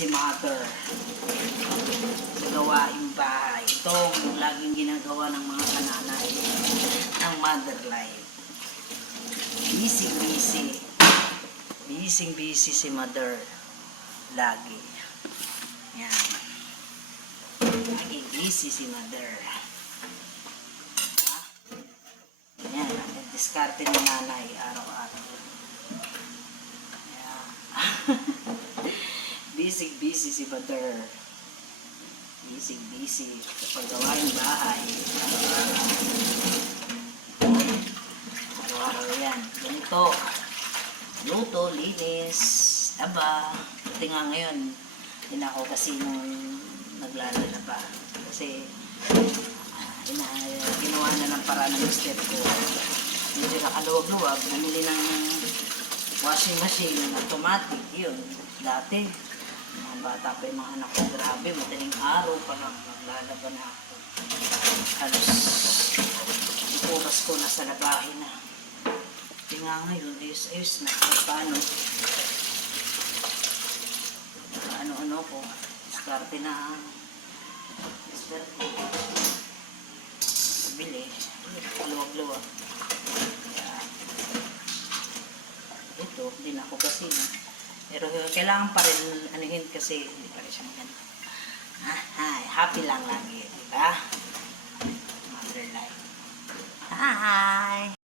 si mother sa gawaing bahay. Itong laging ginagawa ng mga kananay ng mother life. Busy. Busy si mother. Lagi. Yan. Lagi busy si mother. Yan. Diskarte ni nanay araw-araw. Yan. Busy si mother. Busy sa paggawain bahay. Araw-araw yan. Ganito. Luto, linis, aba. Buti nga ngayon, hindi na ako kasi nung naglalala pa. Kasi ginawa na ng paraan ng mister ko. Medyo nakaluwag-luwag. Namili ng washing machine, automatic. Yun. Dati, mga bata pa yung mga anak ko. Grabe, madaling araw pa lang naglalaban na ako. Halos oras ko nasa labahin na. Hindi nga ngayon, ayos na. Paano? Ano ko. Diskarte na. Mister ko. Bili. Luwag-luwag. Ito, hindi na ako kasi. Pero kailangan pa rin anuhin kasi hindi pa rin siya maganda. Happy lang lagi. Diba? Mother life. Hi!